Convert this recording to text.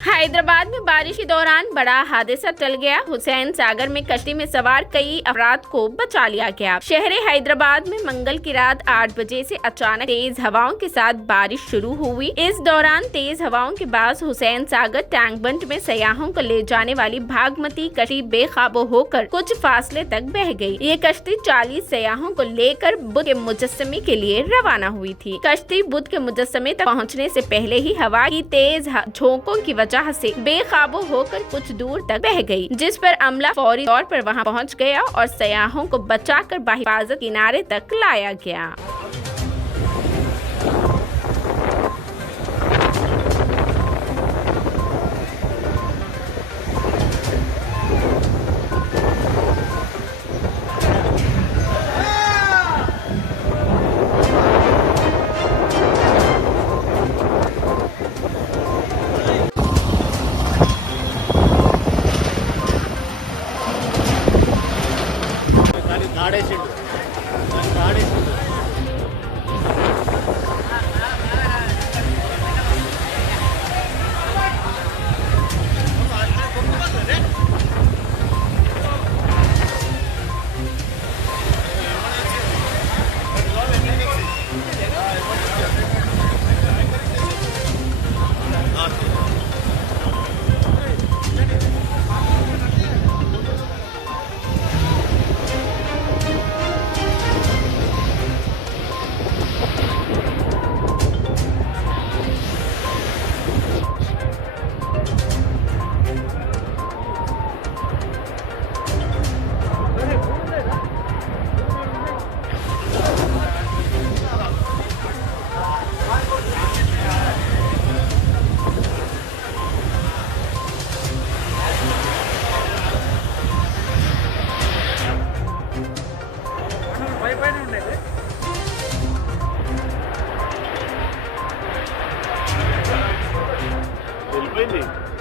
हैदराबाद में बारिश के दौरान बड़ा हादसा टल गया। हुसैन सागर में कश्ती में सवार कई अफराद को बचा लिया गया। शहर हैदराबाद में मंगल की रात 8 बजे से अचानक तेज हवाओं के साथ बारिश शुरू हुई। इस दौरान तेज हवाओं के बाद हुसैन सागर टैंक बंड में सयाहों को ले जाने वाली भागमती कश्ती बेकाबू होकर कुछ फासले तक बह गई। ये कश्ती 40 सयाहों को लेकर बुद्ध के मुजस्समे के लिए रवाना हुई थी। कश्ती बुद्ध के मुजस्समे तक पहुँचने से पहले ही हवा की तेज झोंकों की वजह से बेकाबू होकर कुछ दूर तक बह गई, जिस पर अमला फौरी तौर पर वहां पहुंच गया और सयाहों को बचाकर बाहिफाजत किनारे तक लाया गया। వెళ్ళిపోయింది.